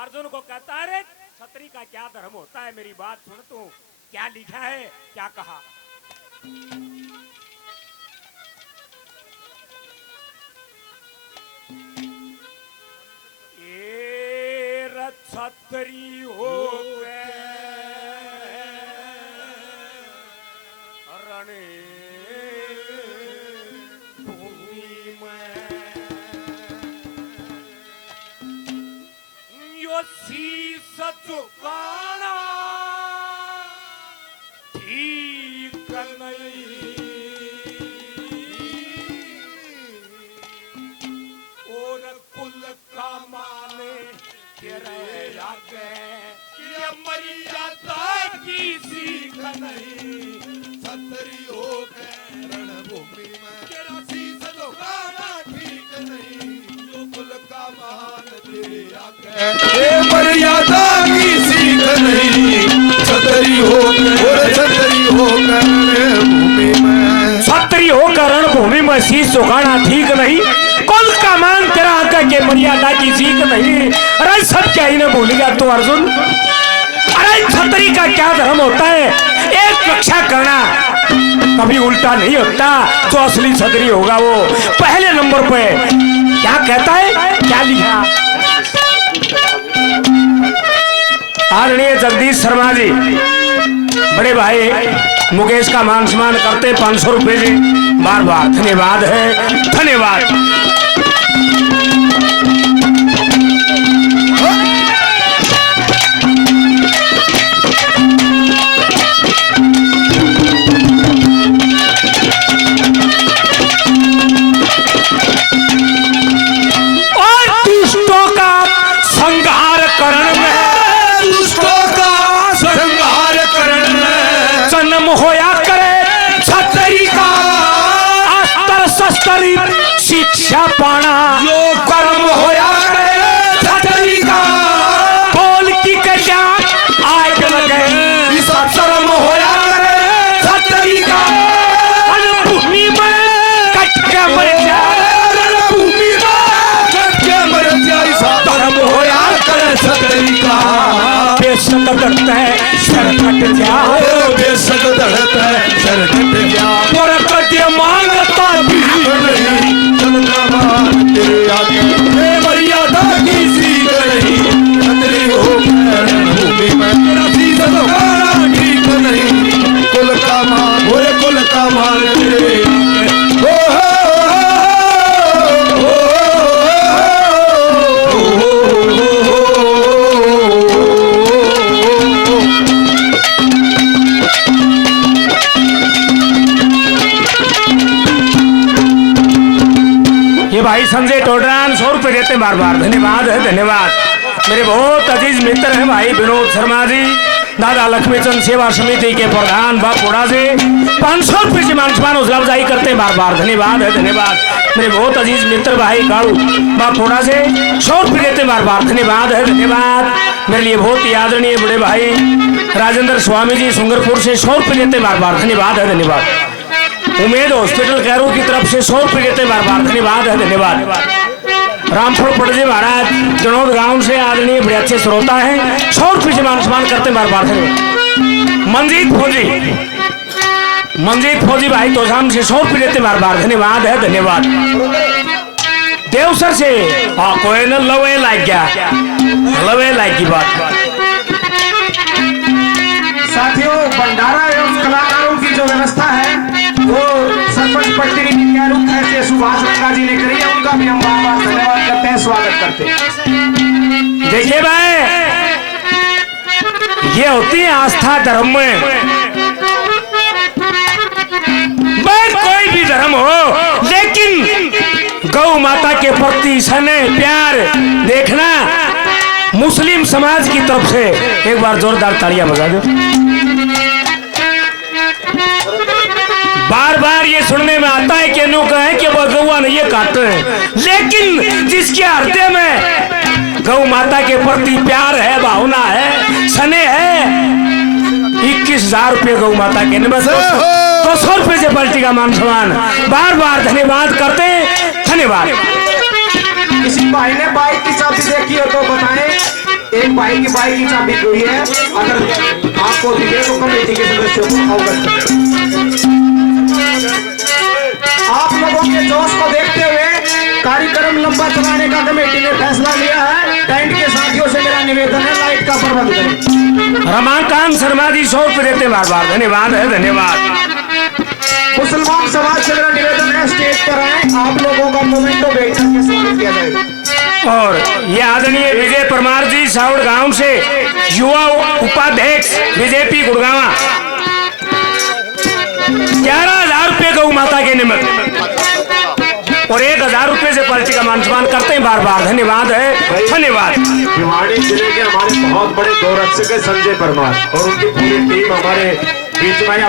अर्जुन को कहता है रे छतरी का क्या धर्म होता है, मेरी बात सुन तू। क्या लिखा है, क्या कहा? ए छतरी हो रणे भूमि में यो शीस झुकाना ठीक नहीं, और कुल का माने के रह आगे ये मर्यादा की सीख नहीं। छतरी हो गए रणभूमि में तेरा शीश झुकाना ठीक नहीं, जो कुल का मान तेरे आगे ये मर्यादा की सीख नहीं। छतरी हो गए रणभूमि में, छतरी होकर रणभूमि में शीश झुकाना ठीक नहीं, कुल का मान तेरा आका के मर्यादा की सीख नहीं। अरे सब क्या इन्हें भूल गया तू अर्जुन? अरे छतरी का क्या धर्म होता है? एक रक्षा करना, कभी उल्टा नहीं होता। जो असली छतरी होगा वो पहले नंबर पे क्या कहता है, क्या लिखा? आदरणीय जगदीश शर्मा जी बड़े भाई मुकेश का मान सम्मान करते 500 रुपए जी, बार बार धन्यवाद है, धन्यवाद। और दुष्टों का संहार करण में, दुष्टों का संहार करण में जन्म होया करे छतरी का, अस्त्र शस्त्र शिक्षा पाना जो कर्म होया करे छतरी का, बोल की कन्या आग लगे इस शर्म होया करे छतरी का, रणभूमि में कट के मर जाए, रणभूमि में कट के मर जाए, धर्म होया करे छतरी का। बेशक डरता है सर कट जाए, बेशक धड़ता है सर कट जाए, और कटे मांगता भी नहीं चलना मान तेरे आगे ये मर्यादा की सीख नहीं। छतरी हो गए रणभूमि में तेरा शीश झुकाना ठीक नहीं, कुल का मान होए कुल का मान तेरे आगे। ये भाई संजय टोडरान 100 रुपए देते बार बार, धन्यवाद है, धन्यवाद। मेरे बहुत अजीज मित्र हैं भाई विनोद शर्मा जी, दादा लक्ष्मीचंद सेवा समिति के प्रधान बापुड़ा जी 500 रुपए से मान सम्मान हौसला अफजाई करते हैं बार बार, धन्यवाद है, धन्यवाद। मेरे बहुत अजीज मित्र भाई काड़ू बापुड़ा से 100 रुपए देते बार बार, धन्यवाद है, धन्यवाद। मेरे लिए बहुत ही आदरणीय बड़े भाई राजेंद्र स्वामी जी सुंगरपुर से 100 रुपए देते बार बार, धन्यवाद है, धन्यवाद। उमेद हॉस्पिटल कैरो की तरफ से 100 रुपए देते बार बार, धन्यवाद है, धन्यवाद। रामपुर पटजी महाराज जनौद गांव से आदरणीय बड़े अच्छे श्रोता हैं, 100 रुपए से मान सम्मान करते बार बार, धन्यवाद। मंजीत फौजी भाई तोशाम से 100 रुपए देते बार बार, धन्यवाद है, धन्यवाद। देवसर से हाँ कोई न लवे लाइक गया, लवे लाइक की बात। साथियों भंडारा एवं कलाकारों की जो व्यवस्था है वो सरपंच पट्टी के सुभाष रंगा जी ने करी है, उनका भी हम बार बार धन्यवाद करते हैं, स्वागत करते हैं। देखिए भाई ये होती है आस्था धर्म में, भाई कोई भी धर्म हो लेकिन गौ माता के प्रति स्नेह प्यार देखना मुस्लिम समाज की तरफ से एक बार जोरदार तालियां बजा दो। बार बार ये सुनने में आता है कि नो कहे कि वह गौआ नहीं ये काटते हैं, लेकिन जिसके हृदय में गौ माता के प्रति प्यार है, भावना है, स्नेह है, 21,000 रुपये गौ माता के निबस 200 रुपये से पलटी का मान सम्मान बार बार धन्यवाद करते हैं, धन्यवाद। किसी भाई ने बाइक की चाबी देखी हो तो बताएं, भाई की बाइक की चाबी हुई है, अगर आपको दिखे तो कमेटी के सदस्यों को अवगत करें। आप लोगों के जोश को देखते हुए कार्यक्रम लंबा चलाने का कमेटी ने फैसला लिया है। टेंट के साथियों से मेरा निवेदन है, लाइट का प्रबंध करें। रमाकांत शर्मा जी 100 रुपये देते बार बार, धन्यवाद है, धन्यवाद। मुसलमान समाज से मेरा निवेदन है, स्टेज पर आए, आप लोगों का मोमेंटो भेज करके स्वागत किया जाएगा। और ये आदरणीय विजय परमार जी साउड़ गांव से युवा उपाध्यक्ष बीजेपी गुड़गांव 11,000 रुपये गौ माता के निमित्त और 1,000 रुपये से पार्टी का मान सम्मान करते हैं बार बार, धन्यवाद है, धन्यवाद। भिवाड़ी जिले के हमारे बहुत बड़े गौरक्षक है संजय परमार और उनकी पूरी टीम हमारे बीच में